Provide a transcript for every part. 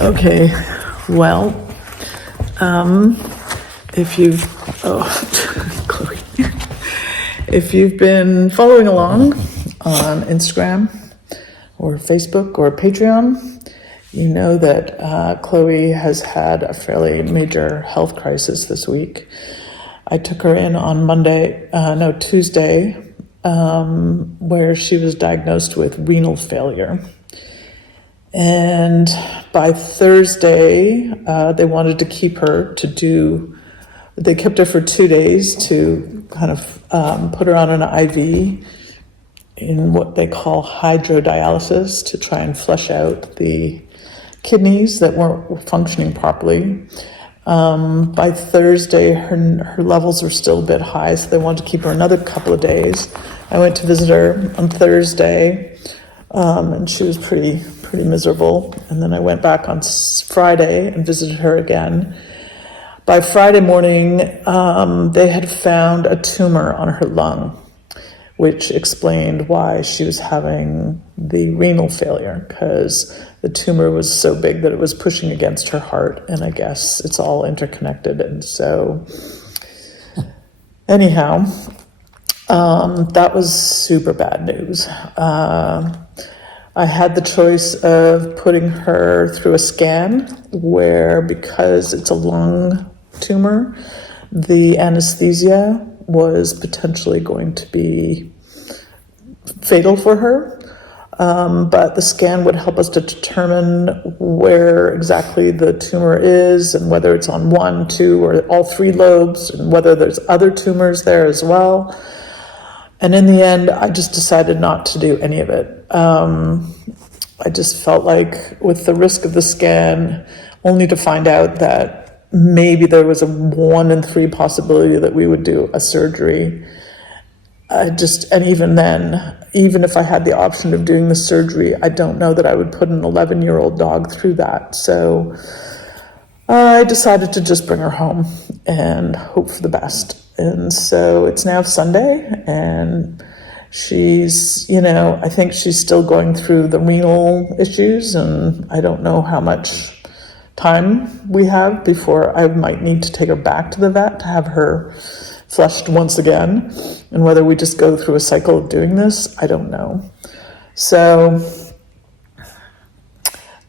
Okay, well, if you've, Chloe, if you've been following along on Instagram or Facebook or Patreon, you know that Chloe has had a fairly major health crisis this week. I took her in on Tuesday, where she was diagnosed with renal failure. And by Thursday, they wanted to keep her they kept her for 2 days to kind of put her on an IV in what they call hydrodialysis to try and flush out the kidneys that weren't functioning properly. By Thursday, her levels were still a bit high, so they wanted to keep her another couple of days. I went to visit her on Thursday, and she was pretty miserable. And then I went back on Friday and visited her again. By Friday morning, they had found a tumor on her lung, which explained why she was having the renal failure, because the tumor was so big that it was pushing against her heart, and I guess it's all interconnected. And so anyhow, that was super bad news. I had the choice of putting her through a scan where, because it's a lung tumor, the anesthesia was potentially going to be fatal for her. But the scan would help us to determine where exactly the tumor is and whether it's on 1, 2, or all 3 lobes, and whether there's other tumors there as well. And in the end, I just decided not to do any of it. I just felt like, with the risk of the scan, only to find out that maybe there was a 1 in 3 possibility that we would do a surgery. And even then, even if I had the option of doing the surgery, I don't know that I would put an 11-year-old dog through that. So I decided to just bring her home and hope for the best. And so it's now Sunday, and she's, I think she's still going through the renal issues, and I don't know how much time we have before I might need to take her back to the vet to have her flushed once again. And whether we just go through a cycle of doing this, I don't know. So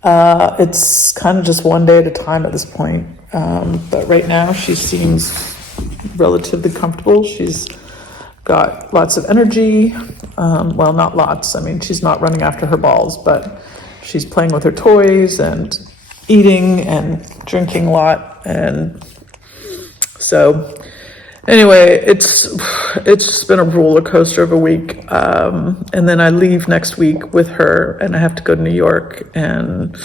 it's kind of just one day at a time at this point. But right now she seems relatively comfortable. She's got lots of energy. Well, not lots. I mean, she's not running after her balls, but she's playing with her toys and eating and drinking a lot. And so anyway, it's been a roller coaster of a week. And then I leave next week with her, and I have to go to New York and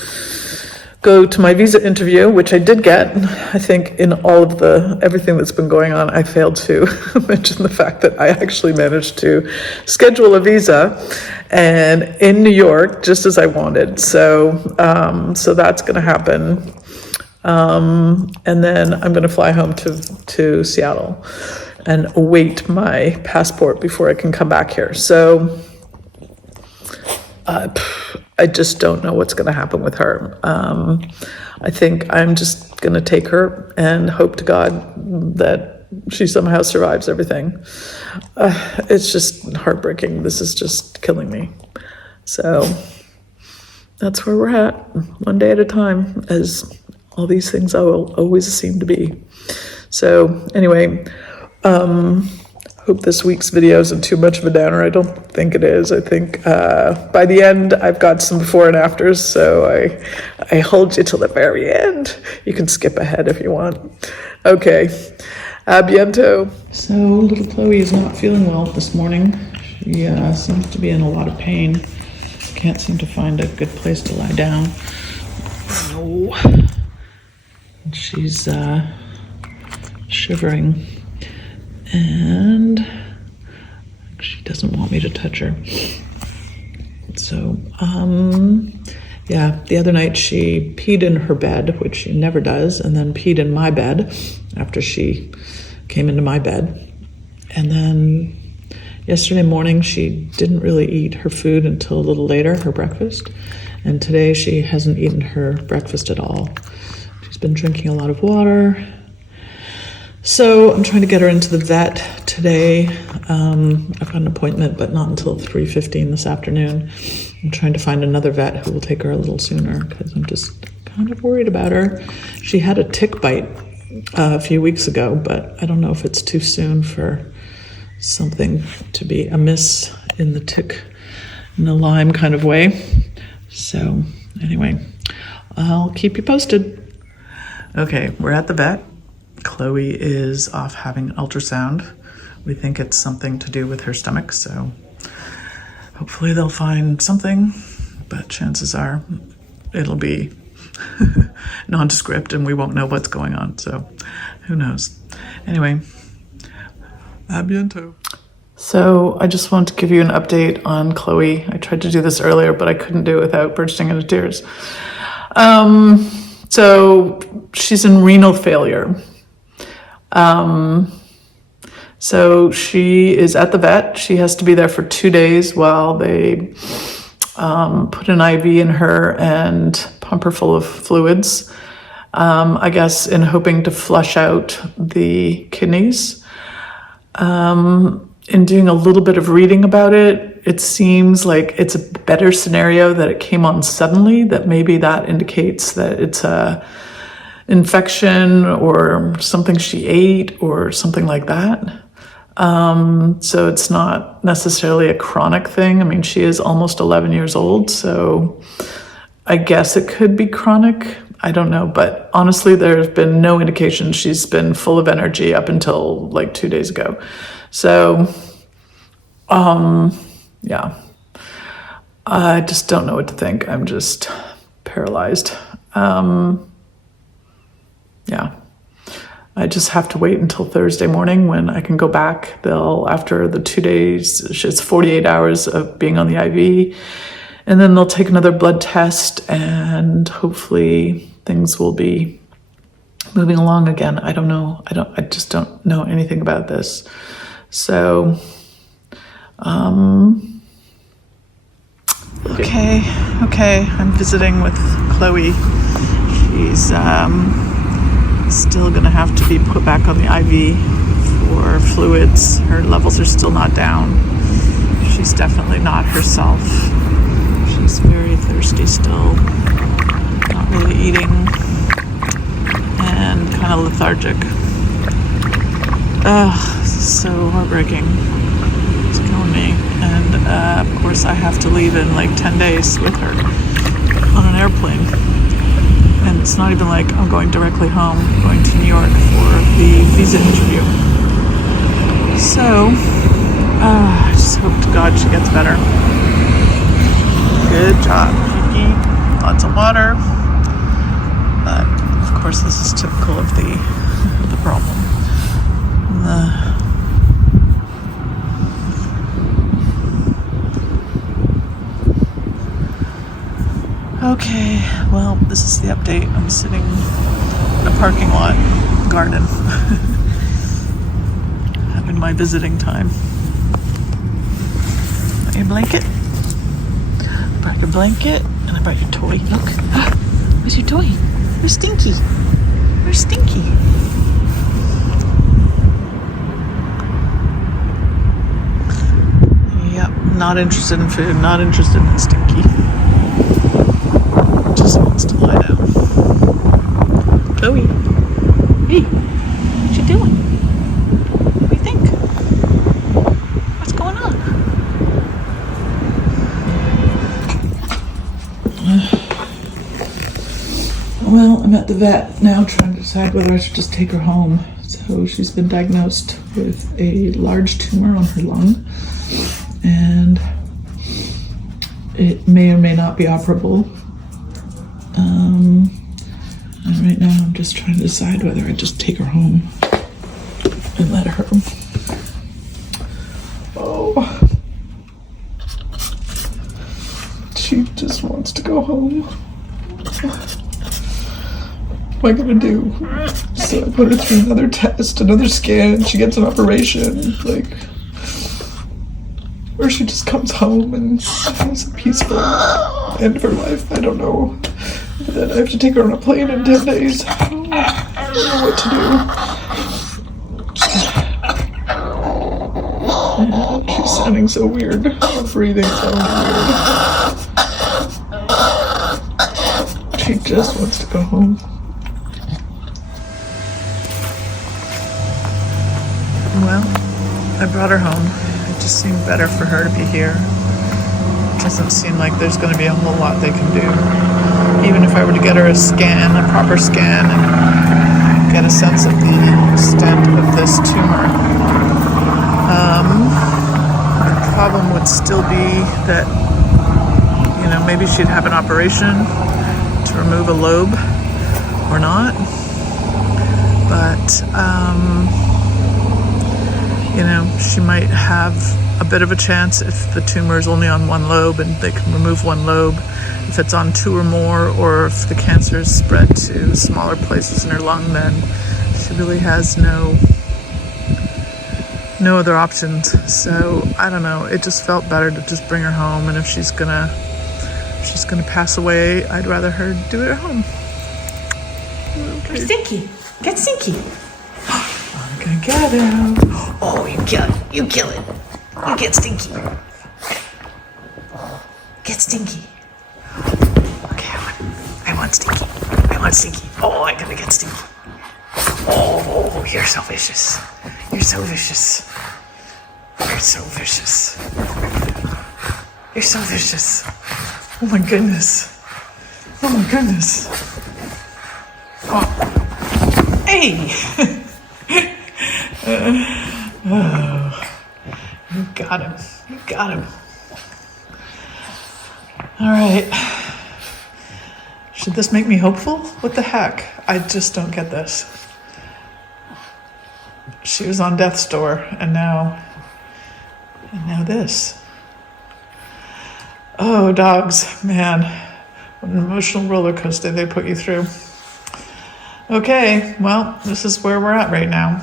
go to my visa interview, which I did get. I think in all of everything that's been going on, I failed to mention the fact that I actually managed to schedule a visa and in New York, just as I wanted. So that's going to happen. And then I'm going to fly home to Seattle and await my passport before I can come back here. So I just don't know what's going to happen with her. I think I'm just going to take her and hope to God that she somehow survives everything. It's just heartbreaking. This is just killing me. So that's where we're at, one day at a time, as all these things will always seem to be. So anyway, hope this week's video isn't too much of a downer. I don't think it is. I think by the end, I've got some before and afters, so I hold you till the very end. You can skip ahead if you want. Okay, a biento. So little Chloe is not feeling well this morning. She seems to be in a lot of pain. Can't seem to find a good place to lie down. Oh. She's shivering, and she doesn't want me to touch her. So, the other night she peed in her bed, which she never does, and then peed in my bed after she came into my bed. And then Yesterday morning, she didn't really eat her food until a little later, her breakfast. And today she hasn't eaten her breakfast at all. She's been drinking a lot of water. So I'm trying to get her into the vet today. I've got an appointment, but not until 3:15 this afternoon. I'm trying to find another vet who will take her a little sooner because I'm just kind of worried about her. She had a tick bite a few weeks ago, but I don't know if it's too soon for something to be amiss in the tick, in the Lyme kind of way. So anyway, I'll keep you posted. Okay, we're at the vet. Chloe is off having an ultrasound. We think it's something to do with her stomach, so hopefully they'll find something, but chances are it'll be nondescript and we won't know what's going on, so who knows. Anyway, à bientôt. So I just wanted to give you an update on Chloe. I tried to do this earlier, but I couldn't do it without bursting into tears. So she's in renal failure. So she is at the vet. She has to be there for 2 days while they put an IV in her and pump her full of fluids, I guess in hoping to flush out the kidneys. In doing a little bit of reading about it, it seems like it's a better scenario that it came on suddenly, that maybe that indicates that it's a infection or something she ate or something like that. So it's not necessarily a chronic thing. I mean, she is almost 11 years old, so I guess it could be chronic. I don't know, but honestly, there's been no indication. She's been full of energy up until like 2 days ago. So, yeah, I just don't know what to think. I'm just paralyzed. Yeah, I just have to wait until Thursday morning when I can go back. After the 2 days, it's 48 hours of being on the IV, and then they'll take another blood test and hopefully things will be moving along again. I don't know. I just don't know anything about this. So, okay. I'm visiting with Chloe. She's, still gonna have to be put back on the IV for fluids. Her levels are still not down. She's definitely not herself. She's very thirsty still, not really eating, and kind of lethargic. So heartbreaking. It's killing me. And of course I have to leave in like 10 days with her on an airplane. And it's not even like I'm going directly home. I'm going to New York for the visa interview. So, I just hope to God she gets better. Good job, Kiki. Lots of water. But, of course, this is typical of the problem. Okay, well, this is the update. I'm sitting in a parking lot garden having my visiting time. Got your blanket? Brought your blanket, and I brought your toy. Look, where's your toy? Where's Stinky? Where's Stinky? Yep, not interested in food, not interested in Stinky. Just wants to lie down. Chloe. Hey, what you doing? What do you think? What's going on? Well, I'm at the vet now trying to decide whether I should just take her home. So she's been diagnosed with a large tumor on her lung, and it may or may not be operable. And right now I'm just trying to decide whether I just take her home and let her. Oh, she just wants to go home. What am I gonna do? So I put her through another test, another scan, she gets an operation, like, or she just comes home and has a peaceful end of her life. I don't know. But then I have to take her on a plane in 10 days. I don't know what to do. She's sounding so weird. Her breathing sounds weird. She just wants to go home. Well, I brought her home. It just seemed better for her to be here. It doesn't seem like there's going to be a whole lot they can do. Even if I were to get her a scan, a proper scan, and get a sense of the extent of this tumor. The problem would still be that, maybe she'd have an operation to remove a lobe or not. But, she might have a bit of a chance if the tumor is only on one lobe and they can remove one lobe. If it's on two or more, or if the cancer is spread to smaller places in her lung, then she really has no other options. So I don't know. It just felt better to just bring her home, and if she's gonna pass away, I'd rather her do it at home. Okay. Stinky, get Stinky. I'm gonna get him. Oh, you kill it. You kill it. You get Stinky. Get Stinky. Okay, I want Stinky. I want Stinky. Oh, I'm gonna get Stinky. Oh, you're so vicious. You're so vicious. You're so vicious. You're so vicious. Oh my goodness. Oh my goodness. Oh. Hey! You got him. You got him. All right. Should this make me hopeful? What the heck? I just don't get this. She was on death's door, and now this. Oh, dogs, man. What an emotional roller coaster they put you through. Okay, well, this is where we're at right now.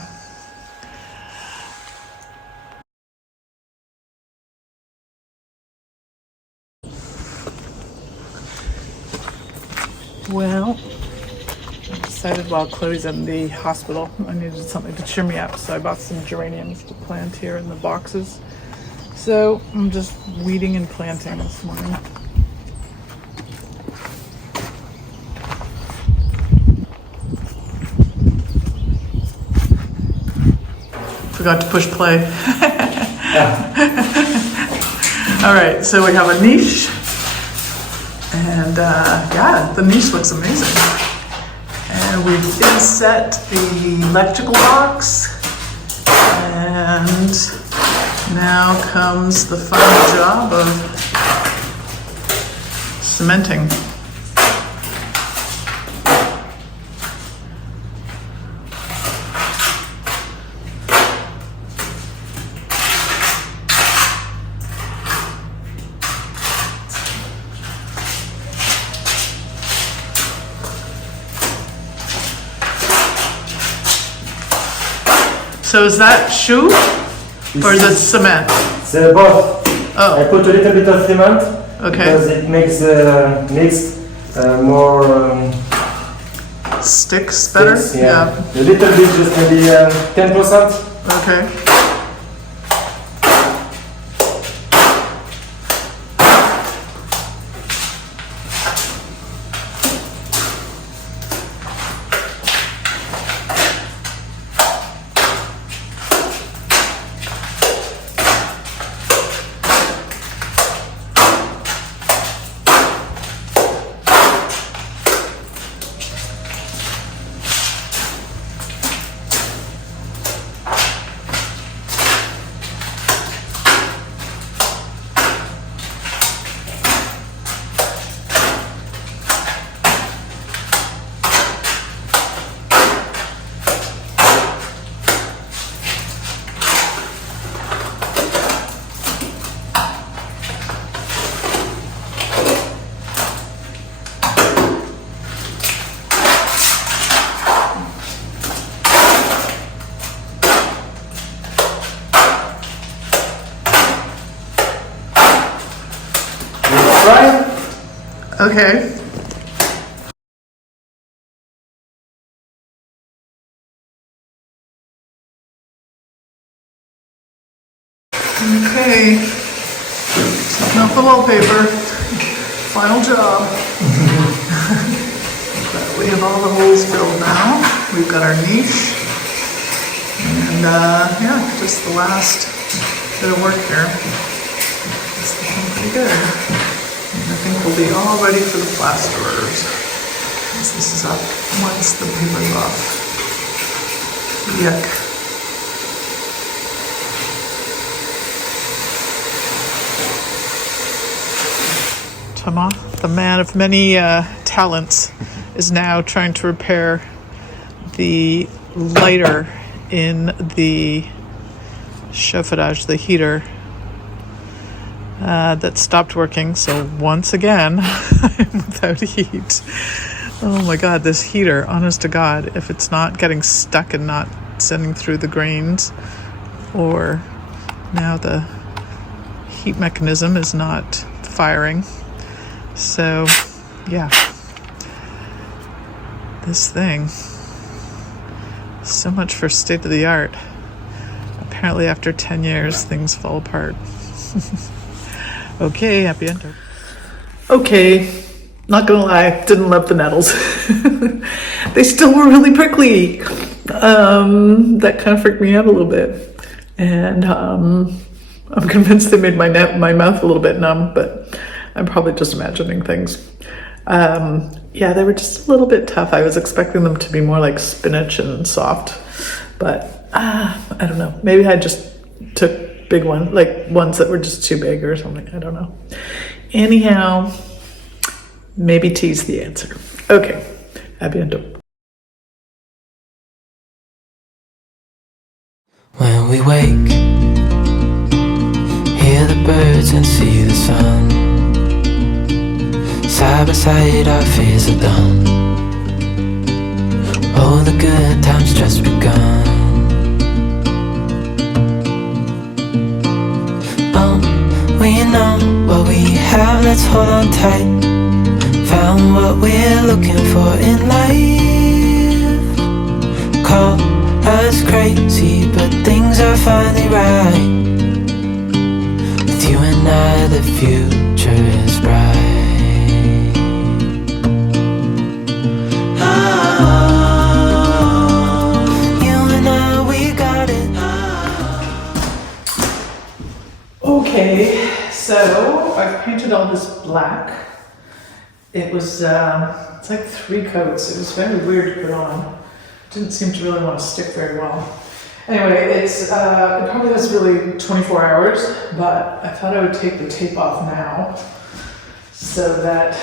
Well, I decided while Chloe's in the hospital, I needed something to cheer me up, so I bought some geraniums to plant here in the boxes. So I'm just weeding and planting this morning. Forgot to push play. All right, so we have a niche. And the niche looks amazing. And we've inset the electrical box. And now comes the final job of cementing. So is that shoe or the cement? It's both. Oh. I put a little bit of cement because it makes the mix more sticks better? sticks, yeah. A little bit, just maybe 10%. Okay. Okay. Okay. Setting up the wallpaper. Final job. But we have all the holes filled now. We've got our niche. And yeah, just the last bit of work here. It's looking pretty good. And I think we'll be all ready for the plasterers. Once this is up, once the paper's off. Yuck. Thomas, the man of many talents, is now trying to repair the lighter in the chauffage, the heater, that stopped working. So once again, I'm without heat. Oh my God, this heater, honest to God, if it's not getting stuck and not sending through the grains, or now the heat mechanism is not firing. So, yeah, this thing, so much for state of the art. Apparently after 10 years, things fall apart. Okay, happy ending. Okay, not gonna lie, didn't love the nettles. They still were really prickly. That kind of freaked me out a little bit. And I'm convinced they made my mouth a little bit numb, but I'm probably just imagining things. Yeah, they were just a little bit tough. I was expecting them to be more like spinach and soft, but I don't know. Maybe I just took big ones, like ones that were just too big or something. I don't know. Anyhow, maybe tea's the answer. Okay, happy ending. When we wake, hear the birds and see the sun. Side by side our fears are done. Oh, the good times just begun. Oh, we know what we have, let's hold on tight. Found what we're looking for in life. Call us crazy, but things are finally right. With you and I, the future is bright. Okay, so I've painted all this black. It was, it's like 3 coats. It was very weird to put on. Didn't seem to really want to stick very well. Anyway, it probably was really 24 hours, but I thought I would take the tape off now so that,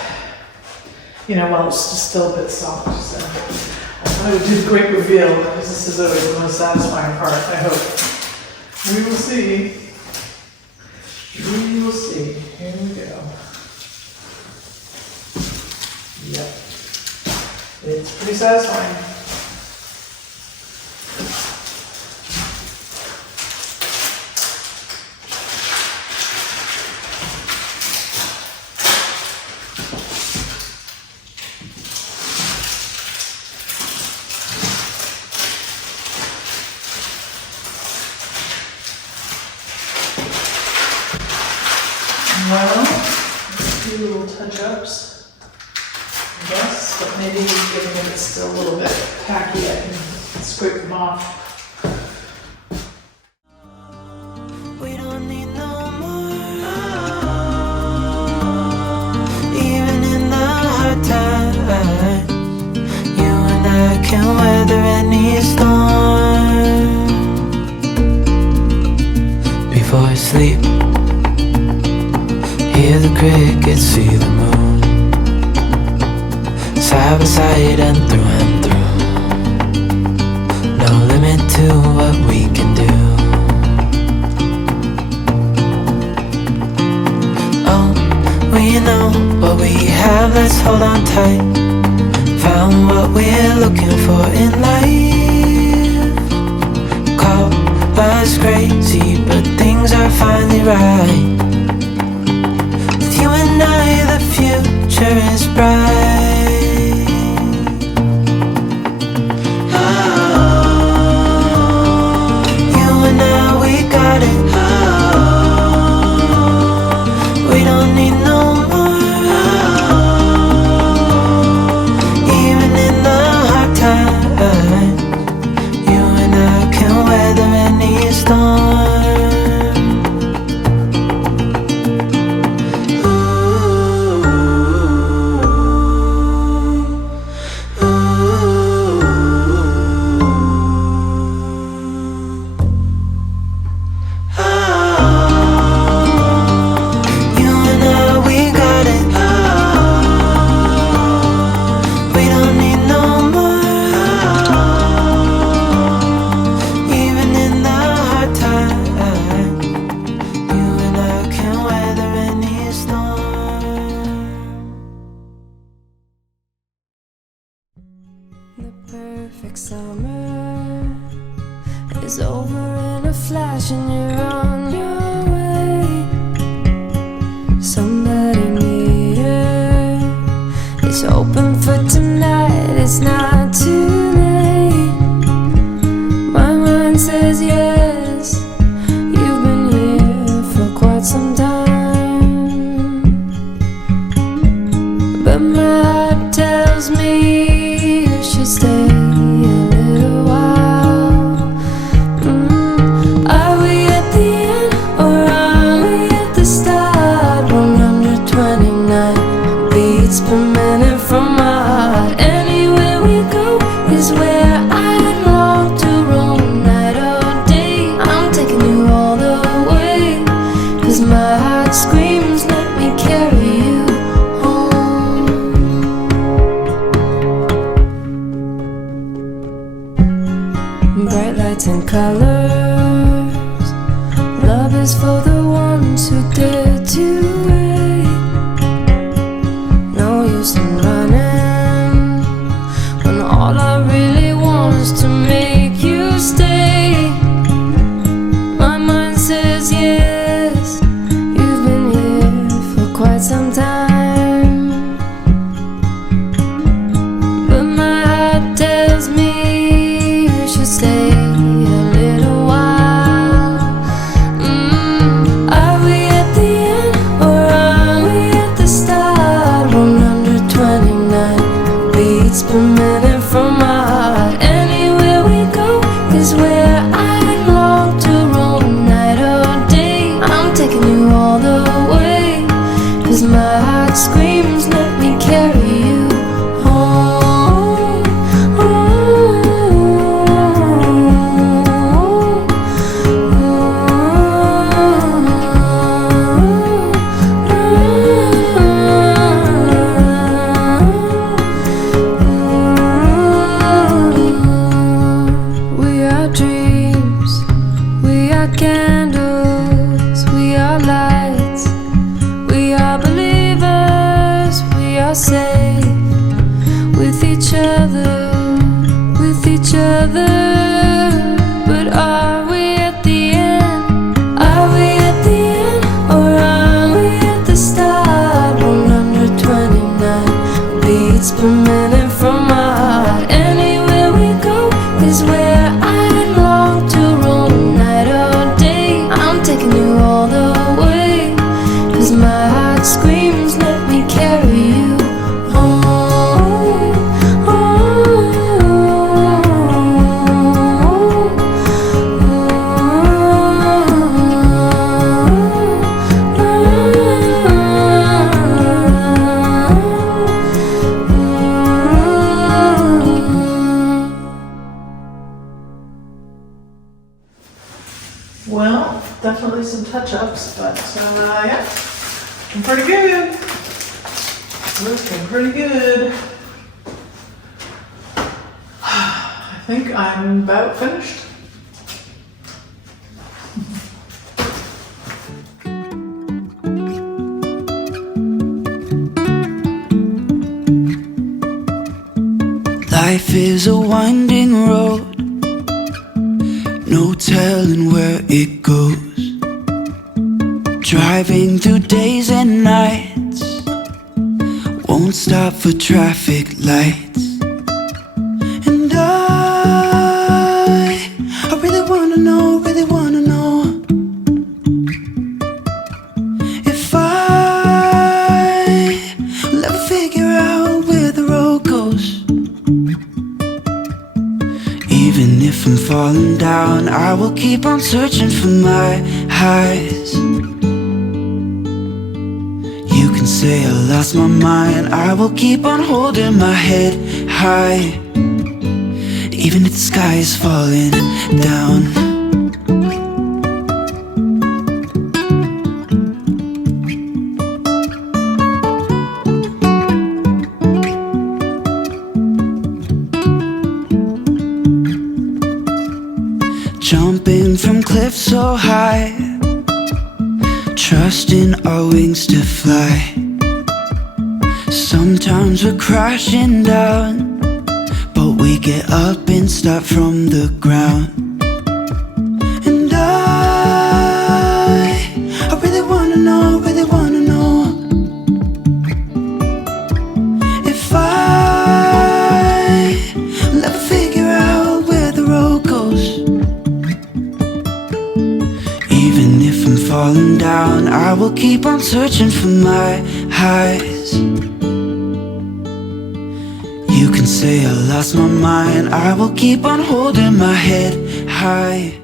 you know, while it's just still a bit soft. So I thought I would do the great reveal, because this is always the most satisfying part, I hope. We will see. We will see. Here we go. Yep. It's pretty satisfying. Well, a few little touch-ups, I guess, but maybe given that it's still a little bit tacky, I can scrape them off. We don't need no more. Even in the hard times, you and I can weather any storm. Before I sleep, hear the crickets, see the moon. Side by side and through. No limit to what we can do. Oh, we know what we have, let's hold on tight. Found what we're looking for in life. Call us crazy, but things are finally right. You and I, the future future is bright. You and I, we got it. We don't need no more. Even in the hard times, you and I can weather any storm. Summer is over in a flash and you're on your way. Somebody near is open for tonight. It's not too late. My mind says yes. You've been here for quite some time, but my heart tells me you should stay. Per minute from my heart. Anywhere we go is where I long to roam. Night or day, I'm taking you all the way. 'Cause my heart screams, let me carry you home. Bright lights and colors, love is for the ones who dare to wait. No use in running when all I really want is to make you stay. My mind says yes. You've been here for quite some time, but my heart tells me you should stay a little while. Are we at the end or are we at the start? 129 beats per minute from my heart. Anywhere we go is where I long to roam. Night or day, I'm taking you all the way. 'Cause my heart screams, let me carry you home. We are dreams, we are candles, we are lights, we are believers, we are safe with each other, with each other. But are we at the end? Are we at the end or are we at the start? 129 beats per minute from my heart. Anywhere we go is where I long to roam. Night or day, I'm taking you all the way. 'Cause my heart screams, let me carry you home. Well, definitely some touch-ups, but yeah, looking pretty good. Looking pretty good. I think I'm about finished. Life is a winding road, no telling where it goes. Driving through days and nights, stop for traffic lights. And I really wanna know, if I will ever figure out where the road goes. Even if I'm falling down, I will keep on searching for my highs. You can say I lost my mind, I will keep on holding my head high. Even if the sky is falling down. Jumping from cliffs so high, trusting our wings to fly. Sometimes we're crashing down, but we get up and start from the ground. And I really wanna know, if I will ever figure out where the road goes. Even if I'm falling down, I will keep on searching for my highs. You can say I lost my mind, I will keep on holding my head high.